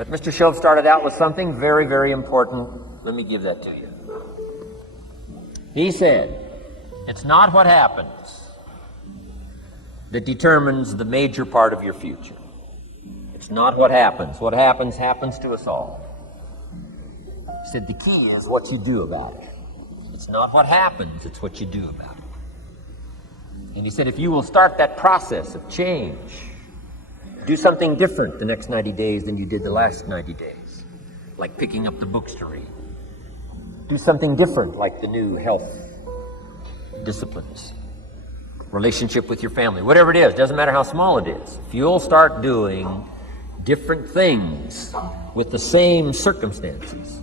But Mr. Shove started out with something very, very important. Let me give that to you. He said, it's not what happens that determines the major part of your future. It's not what happens. What happens to us all. He said the key is what you do about it. It's not what happens, it's what you do about it. And he said if you will start that process of change, do something different the next 90 days than you did the last 90 days, like picking up the books to read. Do something different, like the new health disciplines, relationship with your family, whatever it is, doesn't matter how small it is. If you'll start doing different things with the same circumstances,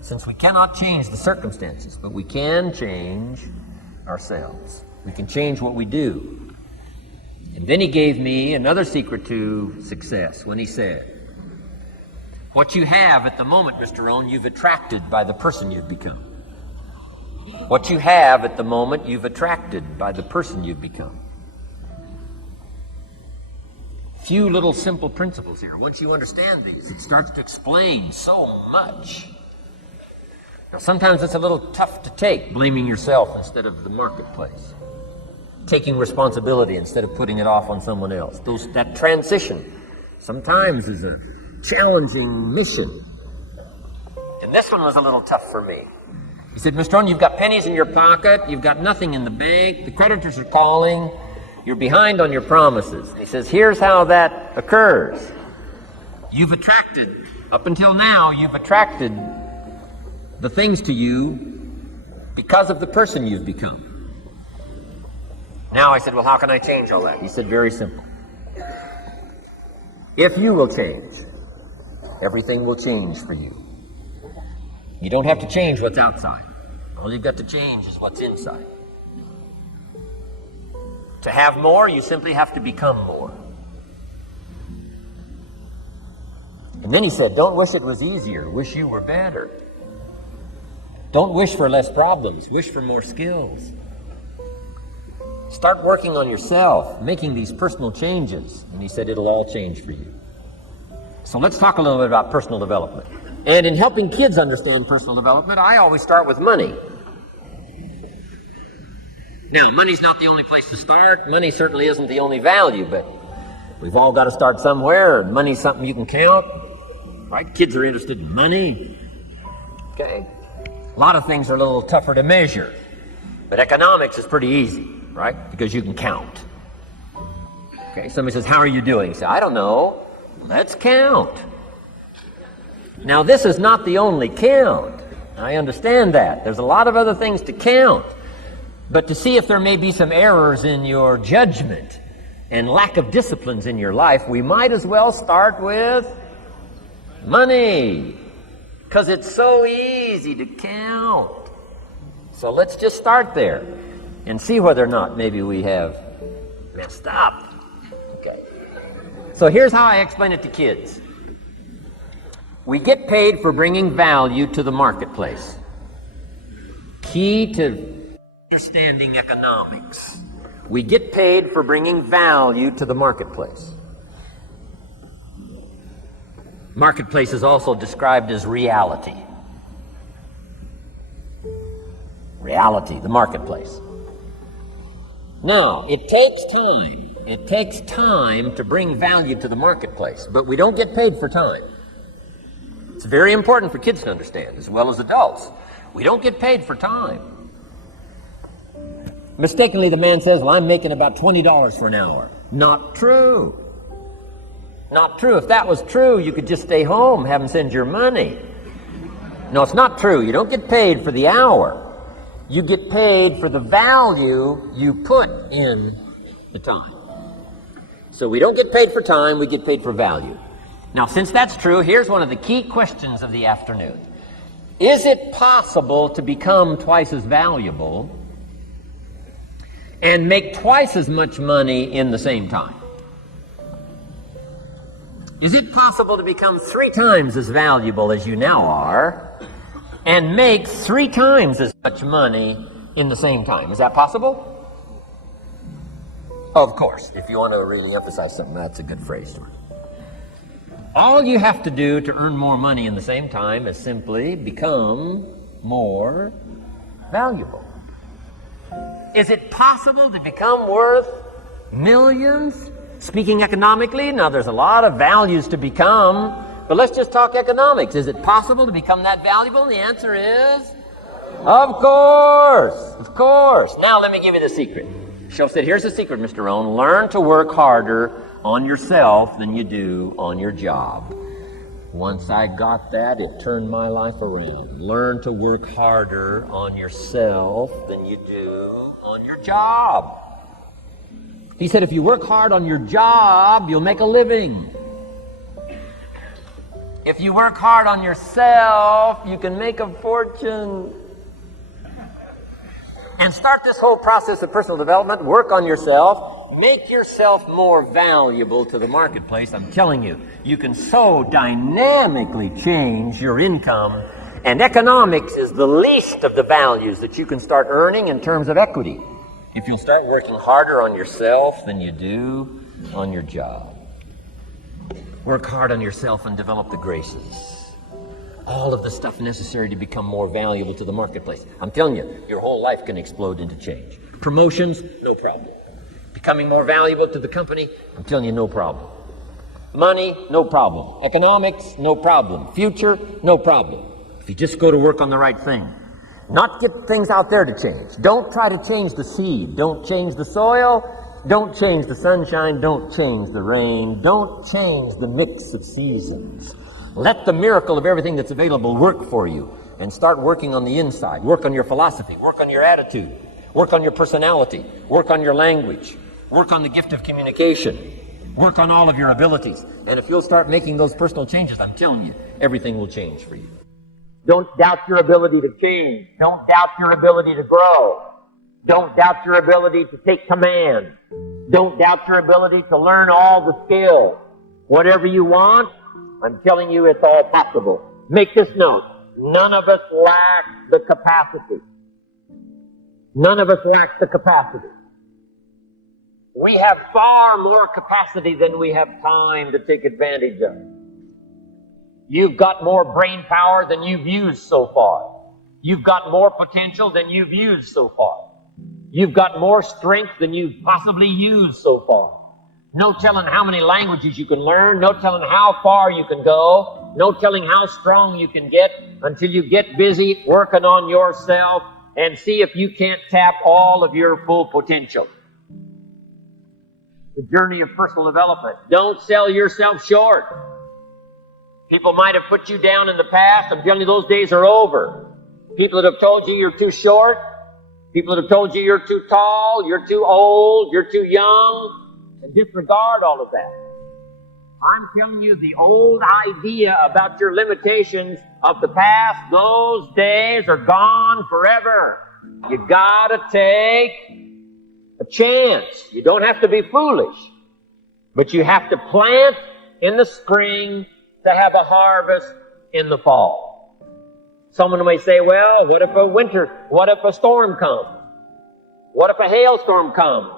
since we cannot change the circumstances, but we can change ourselves. We can change what we do. And then he gave me another secret to success when he said, what you have at the moment, Mr. Rohn, you've attracted by the person you've become. What you have at the moment, you've attracted by the person you've become. Few little simple principles here. Once you understand these, it starts to explain so much. Now, sometimes it's a little tough to take, blaming yourself instead of the marketplace. Taking responsibility instead of putting it off on someone else. That transition sometimes is a challenging mission. And this one was a little tough for me. He said, Mr. Rohn, you've got pennies in your pocket, you've got nothing in the bank, the creditors are calling, you're behind on your promises. He says, here's how that occurs. You've attracted, up until now, you've attracted the things to you because of the person you've become. Now I said, well, how can I change all that? He said, very simple. If you will change, everything will change for you. You don't have to change what's outside. All you've got to change is what's inside. To have more, you simply have to become more. And then he said, don't wish it was easier. Wish you were better. Don't wish for less problems. Wish for more skills. Start working on yourself, making these personal changes. And he said, it'll all change for you. So let's talk a little bit about personal development. And in helping kids understand personal development, I always start with money. Now, money's not the only place to start. Money certainly isn't the only value, but we've all got to start somewhere, and money's something you can count, right? Kids are interested in money, okay? A lot of things are a little tougher to measure, but economics is pretty easy, right? Because you can count. Okay, somebody says, how are you doing? You say, I don't know. Let's count. Now, this is not the only count. I understand that. There's a lot of other things to count. But to see if there may be some errors in your judgment and lack of disciplines in your life, we might as well start with money. Because it's so easy to count. So let's just start there and see whether or not maybe we have messed up. Okay. So here's how I explain it to kids. We get paid for bringing value to the marketplace. Key to understanding economics. We get paid for bringing value to the marketplace. Marketplace is also described as reality. Reality, the marketplace. Now, it takes time. It takes time to bring value to the marketplace, but we don't get paid for time. It's very important for kids to understand, as well as adults. We don't get paid for time. Mistakenly, the man says, well, I'm making about $20 for an hour. Not true. Not true. If that was true, you could just stay home, have them send your money. No, it's not true. You don't get paid for the hour. You get paid for the value you put in the time. So we don't get paid for time, we get paid for value. Now, since that's true, here's one of the key questions of the afternoon. Is it possible to become twice as valuable and make twice as much money in the same time? Is it possible to become 3 times as valuable as you now are and make 3 times as much money in the same time? Is that possible? Of course. If you want to really emphasize something, that's a good phrase to it. All you have to do to earn more money in the same time is simply become more valuable. Is it possible to become worth millions? Speaking economically, now there's a lot of values to become, but let's just talk economics. Is it possible to become that valuable? And the answer is, of course, of course. Now let me give you the secret. She'll say, here's the secret, Mr. Rohn. Learn to work harder on yourself than you do on your job. Once I got that, it turned my life around. Learn to work harder on yourself than you do on your job. He said, if you work hard on your job, you'll make a living. If you work hard on yourself, you can make a fortune. And start this whole process of personal development. Work on yourself. Make yourself more valuable to the marketplace. I'm telling you, you can so dynamically change your income. And economics is the least of the values that you can start earning in terms of equity, if you'll start working harder on yourself than you do on your job. Work hard on yourself and develop the graces. All of the stuff necessary to become more valuable to the marketplace. I'm telling you, your whole life can explode into change. Promotions, no problem. Becoming more valuable to the company, I'm telling you, no problem. Money, no problem. Economics, no problem. Future, no problem. If you just go to work on the right thing. Not get things out there to change. Don't try to change the seed. Don't change the soil. Don't change the sunshine. Don't change the rain. Don't change the mix of seasons. Let the miracle of everything that's available work for you, and start working on the inside. Work on your philosophy. Work on your attitude. Work on your personality. Work on your language. Work on the gift of communication. Work on all of your abilities. And if you'll start making those personal changes, I'm telling you, everything will change for you. Don't doubt your ability to change. Don't doubt your ability to grow. Don't doubt your ability to take command. Don't doubt your ability to learn all the skills. Whatever you want, I'm telling you, it's all possible. Make this note. None of us lack the capacity. None of us lack the capacity. We have far more capacity than we have time to take advantage of. You've got more brain power than you've used so far. You've got more potential than you've used so far. You've got more strength than you've possibly used so far. No telling how many languages you can learn. No telling how far you can go. No telling how strong you can get until you get busy working on yourself and see if you can't tap all of your full potential. The journey of personal development. Don't sell yourself short. People might have put you down in the past. I'm telling you, those days are over. People that have told you you're too short. People that have told you you're too tall, you're too old, you're too young. And disregard all of that. I'm telling you, the old idea about your limitations of the past, those days are gone forever. You gotta take a chance. You don't have to be foolish. But you have to plant in the spring to have a harvest in the fall. Someone may say, well, what if a storm comes? What if a hailstorm comes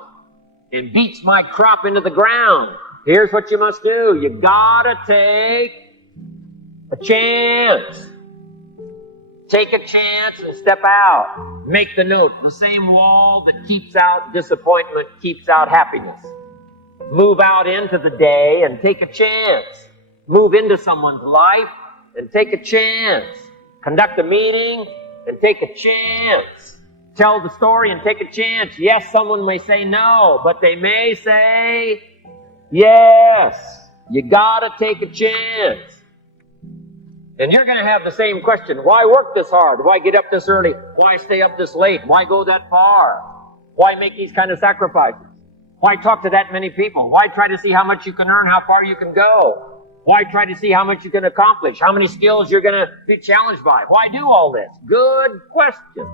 and beats my crop into the ground? Here's what you must do. You gotta take a chance. Take a chance and step out. Make the note. The same wall that keeps out disappointment keeps out happiness. Move out into the day and take a chance. Move into someone's life and take a chance. Conduct a meeting and take a chance. Tell the story and take a chance. Yes, someone may say no, but they may say yes. You gotta take a chance. And you're gonna have the same question. Why work this hard? Why get up this early? Why stay up this late? Why go that far? Why make these kind of sacrifices? Why talk to that many people? Why try to see how much you can earn, how far you can go? Why try to see how much you can accomplish? How many skills you're going to be challenged by? Why do all this? Good question.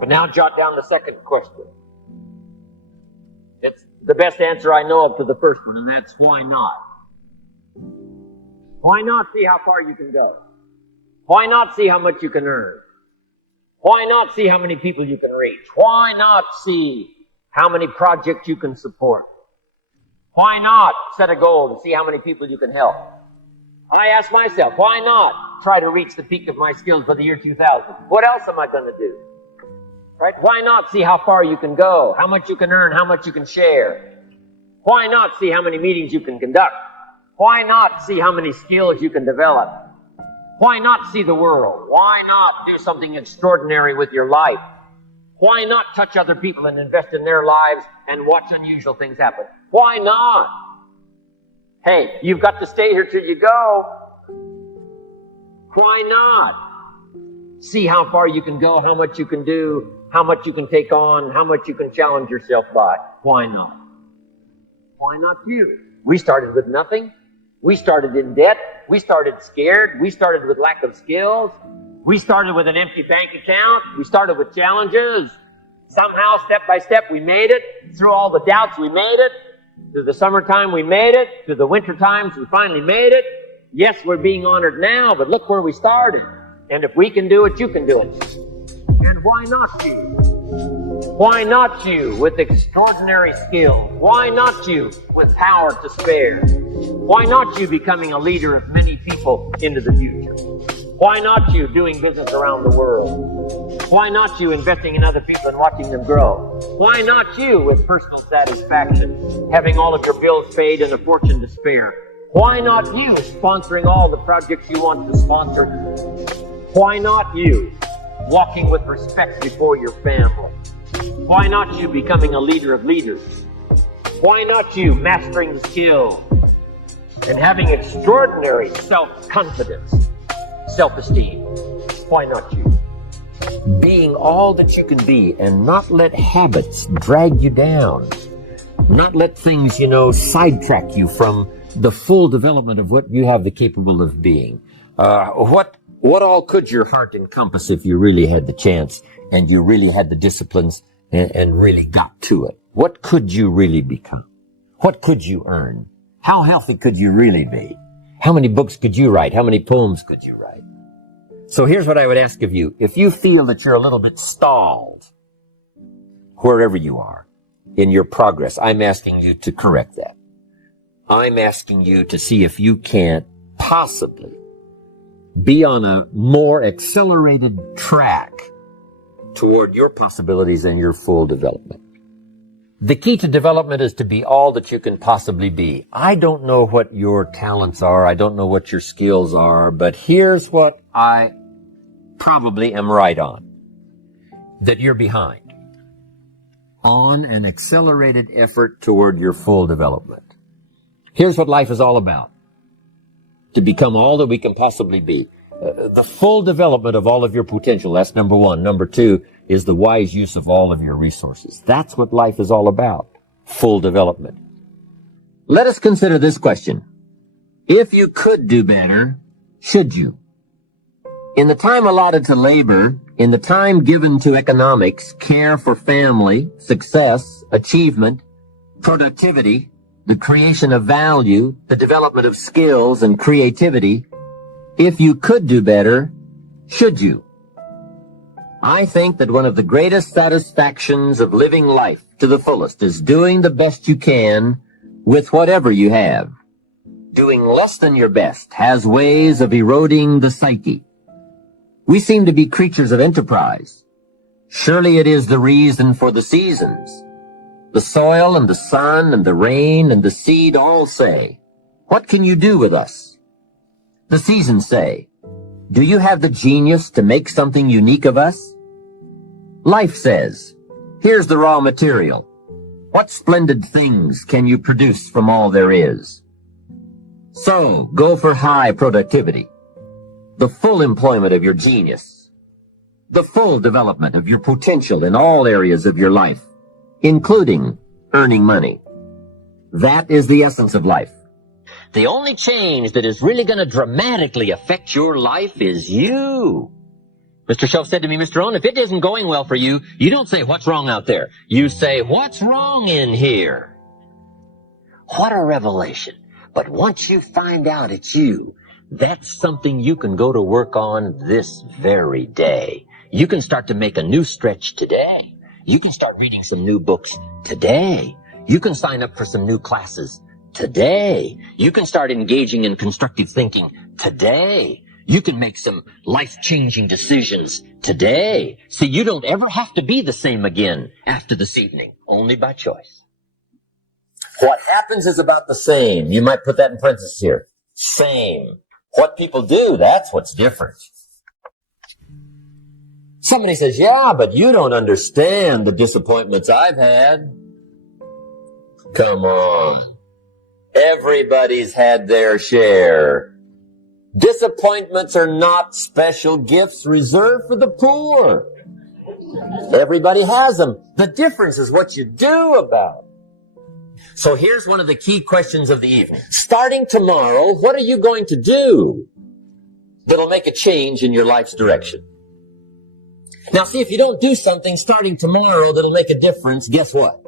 But now jot down the second question. It's the best answer I know of to the first one, and that's why not? Why not see how far you can go? Why not see how much you can earn? Why not see how many people you can reach? Why not see how many projects you can support? Why not set a goal to see how many people you can help? I ask myself, why not try to reach the peak of my skills for the year 2000? What else am I going to do? Right? Why not see how far you can go, how much you can earn, how much you can share? Why not see how many meetings you can conduct? Why not see how many skills you can develop? Why not see the world? Why not do something extraordinary with your life? Why not touch other people and invest in their lives and watch unusual things happen? Why not? Hey, you've got to stay here till you go. Why not? See how far you can go, how much you can do, how much you can take on, how much you can challenge yourself by. Why not? Why not you? We started with nothing. We started in debt. We started scared. We started with lack of skills. We started with an empty bank account. We started with challenges. Somehow, step by step, we made it. Through all the doubts, we made it. Through the summertime, we made it. Through the winter times, we finally made it. Yes, we're being honored now, but look where we started. And if we can do it, you can do it. And why not you? Why not you with extraordinary skill? Why not you with power to spare? Why not you becoming a leader of many people into the future? Why not you doing business around the world? Why not you investing in other people and watching them grow? Why not you with personal satisfaction, having all of your bills paid and a fortune to spare? Why not you sponsoring all the projects you want to sponsor? Why not you walking with respect before your family? Why not you becoming a leader of leaders? Why not you mastering the skill and having extraordinary self-confidence, self-esteem? Why not you? Being all that you can be and not let habits drag you down. Not let things, sidetrack you from the full development of what you have the capable of being. What all could your heart encompass if you really had the chance and you really had the disciplines and really got to it? What could you really become? What could you earn? How healthy could you really be? How many books could you write? How many poems could you write? So here's what I would ask of you. If you feel that you're a little bit stalled, wherever you are in your progress, I'm asking you to correct that. I'm asking you to see if you can't possibly be on a more accelerated track toward your possibilities and your full development. The key to development is to be all that you can possibly be. I don't know what your talents are. I don't know what your skills are, but here's what I probably am right on. That you're behind on an accelerated effort toward your full development. Here's what life is all about. To become all that we can possibly be. The full development of all of your potential. That's number one. Number two is the wise use of all of your resources. That's what life is all about. Full development. Let us consider this question. If you could do better, should you? In the time allotted to labor, in the time given to economics, care for family, success, achievement, productivity, the creation of value, the development of skills and creativity, if you could do better, should you? I think that one of the greatest satisfactions of living life to the fullest is doing the best you can with whatever you have. Doing less than your best has ways of eroding the psyche. We seem to be creatures of enterprise. Surely it is the reason for the seasons. The soil and the sun and the rain and the seed all say, "What can you do with us?" The seasons say, "Do you have the genius to make something unique of us?" Life says, "Here's the raw material. What splendid things can you produce from all there is?" So, go for high productivity, the full employment of your genius, the full development of your potential in all areas of your life, including earning money. That is the essence of life. The only change that is really going to dramatically affect your life is you. Mr. Shelf said to me, "Mr. Rohn, if it isn't going well for you, you don't say, 'What's wrong out there?' You say, 'What's wrong in here?'" What a revelation. But once you find out it's you, that's something you can go to work on this very day. You can start to make a new stretch today. You can start reading some new books today. You can sign up for some new classes today. You can start engaging in constructive thinking today. You can make some life-changing decisions today. So you don't ever have to be the same again after this evening, only by choice. What happens is about the same. You might put that in parentheses here. Same. What people do, that's what's different. Somebody says, yeah, but you don't understand the disappointments I've had. Come on. Everybody's had their share. Disappointments are not special gifts reserved for the poor. Everybody has them. The difference is what you do about it. So here's one of the key questions of the evening. Starting tomorrow, what are you going to do that'll make a change in your life's direction? Now see, if you don't do something starting tomorrow that'll make a difference, guess what?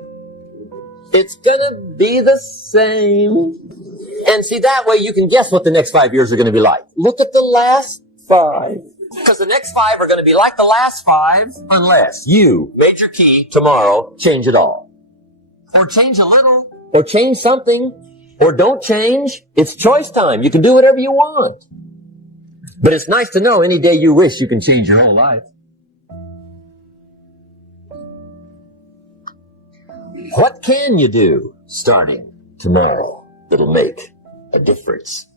It's gonna be the same. And see, that way you can guess what the next 5 years are gonna be like. Look at the last 5. Because the next 5 are gonna be like the last 5 unless you, major key, tomorrow, change it all. Or change a little. Or change something. Or don't change. It's choice time. You can do whatever you want. But it's nice to know any day you wish you can change your whole life. What can you do starting tomorrow that'll make a difference?